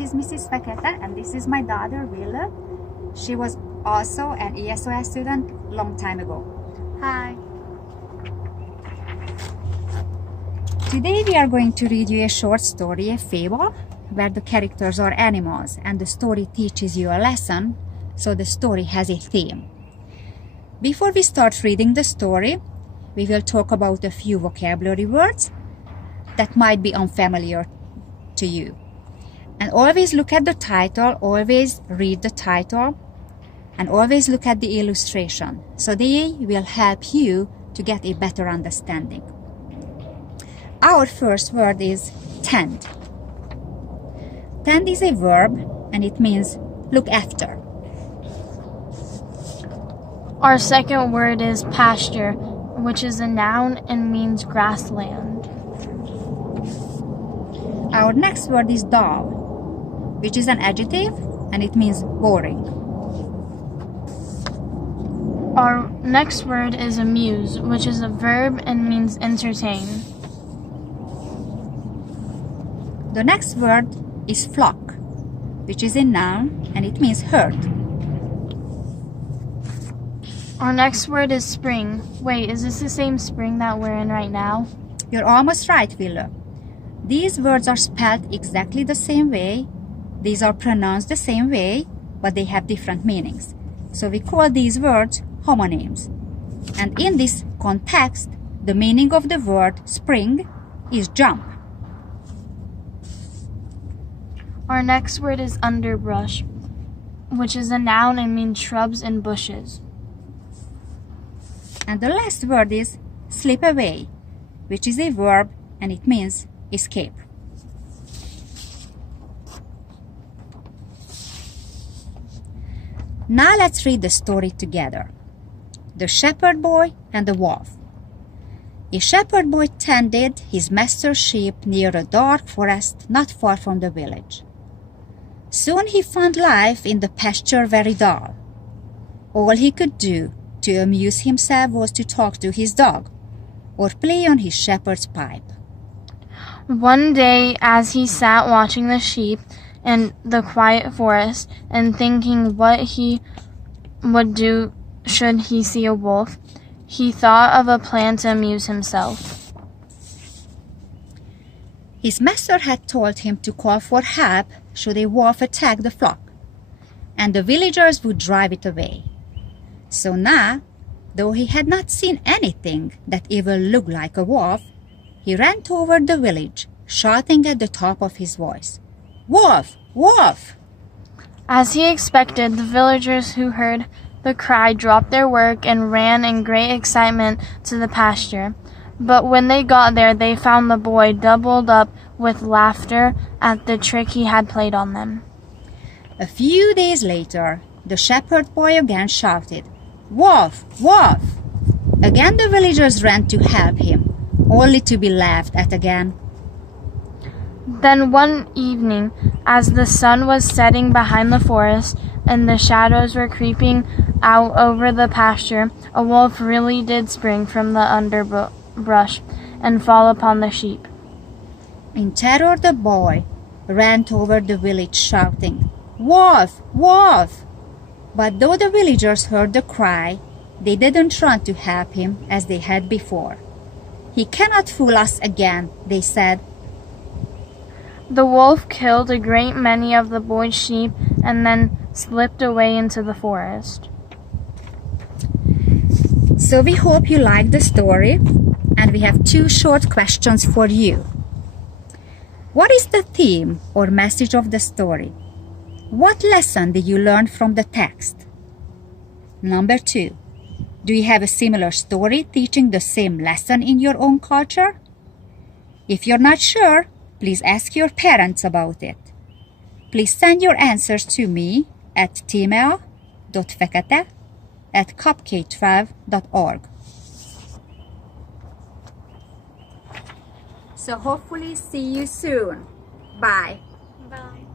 this is Mrs. Fekete, and this is my daughter, Willa. She was also an ESOS student long time ago. Hi. Today we are going to read you a short story, a fable, where the characters are animals and the story teaches you a lesson, so the story has a theme. Before we start reading the story, we will talk about a few vocabulary words that might be unfamiliar to you. And always look at the title, always read the title, and always look at the illustration, so they will help you to get a better understanding. Our first word is tend. Tend is a verb and it means look after. Our second word is pasture, which is a noun and means grassland. Our next word is dull, which is an adjective and it means boring. Our next word is amuse, which is a verb and means entertain. The next word is flock, which is a noun and it means herd. Our next word is spring. Wait, is this the same spring that we're in right now? You're almost right, Willa. These words are spelled exactly the same way. These are pronounced the same way, but they have different meanings. So we call these words homonyms. And in this context, the meaning of the word spring is jump. Our next word is underbrush, which is a noun and means shrubs and bushes. And the last word is slip away, which is a verb and it means escape. Now let's read the story together. The shepherd boy and the wolf. A shepherd boy tended his master's sheep near a dark forest not far from the village. Soon he found life in the pasture very dull. All he could do to amuse himself was to talk to his dog or play on his shepherd's pipe. One day, as he sat watching the sheep in the quiet forest and thinking what he would do should he see a wolf, he thought of a plan to amuse himself. His master had told him to call for help should a wolf attack the flock, and the villagers would drive it away. So now, though he had not seen anything that even looked like a wolf, he ran toward the village, shouting at the top of his voice, "Wolf! Wolf!" As he expected, the villagers who heard the cry dropped their work and ran in great excitement to the pasture. But when they got there, they found the boy doubled up with laughter at the trick he had played on them. A few days later, the shepherd boy again shouted, "Wolf! Wolf!" Again the villagers ran to help him, only to be laughed at again. Then one evening, as the sun was setting behind the forest and the shadows were creeping out over the pasture, a wolf really did spring from the underbrush and fall upon the sheep. In terror the boy ran toward the village shouting, "Wolf! Wolf!" But though the villagers heard the cry, they didn't run to help him as they had before. "He cannot fool us again," they said. The wolf killed a great many of the boy's sheep and then slipped away into the forest. So we hope you liked the story, and we have two short questions for you. What is the theme or message of the story? What lesson did you learn from the text? Number 2, do you have a similar story teaching the same lesson in your own culture? If you're not sure, please ask your parents about it. Please send your answers to me at tmail.fekete@cupk12.org. So hopefully see you soon. Bye. Bye.